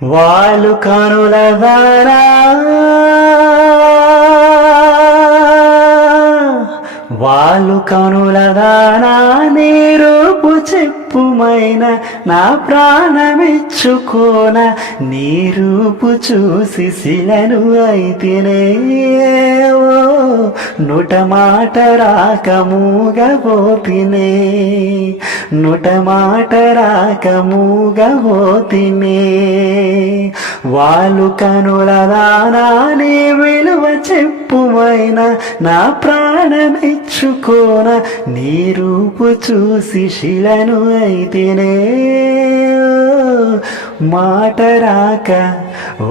వాళ్ళు కనుల దారా వాళ్ళు కనుల దానా నీ రూపు చెప్పుమైన నా ప్రాణమిచ్చుకోన నీ రూపు చూసి శిలను అయితేనే నోట మాట రాక మూగబోతినే నోట మాట రాక మూగబోతినే వాళ్ళు కనుల దానా నీ విలువ చెప్పుమైన నా ప్రాణమిచ్చుకోన నీ రూపు చూసి శిలను అయితేనే మాట రాక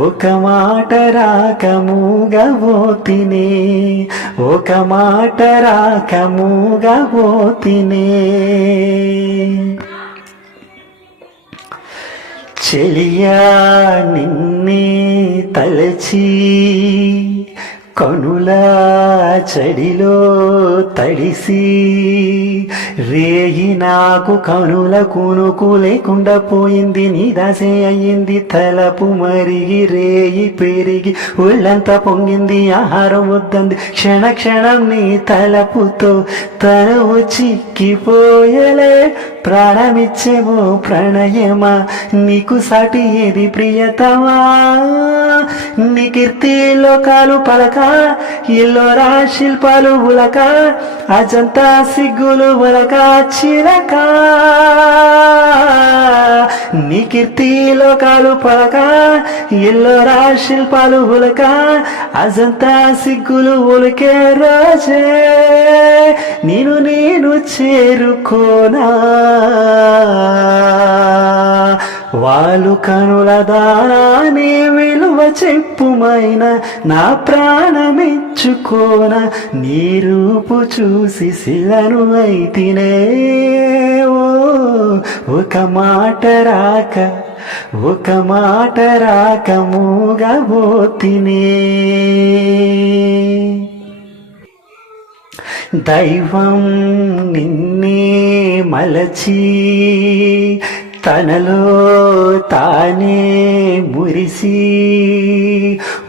ఒక మాట రాక మూగబోతినే ఒక మాట రాక మూగబోతినే చెలియా నిన్నే తలచి కనుల చడిలో తడిసి రేయి నాకు కనుల కునుకు లేకుండా పోయింది నీ దాసే అయ్యింది తలపు మరిగి రేయి పెరిగి ఒళ్ళంతా పొంగింది ఆహారం వద్దంది క్షణ క్షణం నీ తలపుతో తనువు చిక్కిపోయలే ప్రాణమిచ్చేమో ప్రణయమా నీకు సాటి ఏది ప్రియతమా నీ కీర్తి లోకాలు పలక ఎల్లోరా శిల్పాలు ఉలక అజంతా సిగ్గులు ఉలక చిలక నీ కీర్తి లోకాలు పలక ఎల్లోరా శిల్పాలు ఉలక అజంతా సిగ్గులు ఉలికే రోజే నేను చేరుకోనా వాళ్ళు కనుల దానా నీ విలువ చెప్పుమైన నా ప్రాణమిచ్చుకోన నీ రూపు చూసి శిలను అయితేనే ఒక మాట రాక ఒక మాట రాక మూగబోతినే దైవం నిన్నే మలచి తనలో తానే మురిసి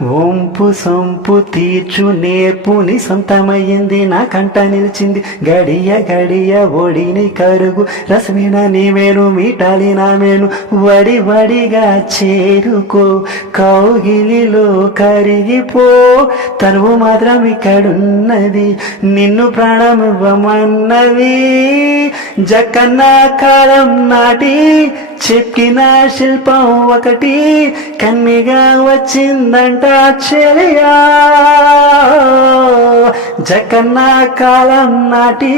వంపు సొంపు తీర్చు నేర్పుని సొంతమయ్యింది నా కంట నిలిచింది గడియ గడియ ఒడిని కరుగు రసమిన నీవేను మీటాలి నామేను వడి వడిగా చేరుకో కౌగిలిలో కరిగిపో తనువు మాత్రం ఇక్కడున్నది నిన్ను ప్రాణమివ్వమన్నది జకన్న కాలం నాటి చెక్కిన శిల్పం ఒకటి కన్నిగా వచ్చిందంట చెలియా జకన్న కాలం నాటి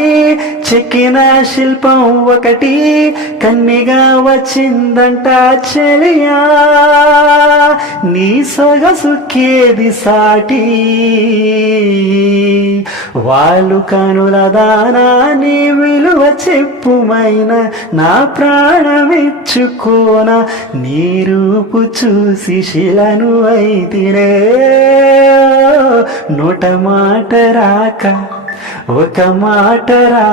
చెక్కిన శిల్పం ఒకటి కన్నిగా వచ్చిందంట చెలియా నీ సొగసుకేది సాటి వాళ్ళు కనుల దానా నీ విలువ చెప్పుమైన నా ప్రాణమిచ్చుకోన నీ రూపు చూసి శిలను అయితేనే నోట మాట రాక ఒక మాట రా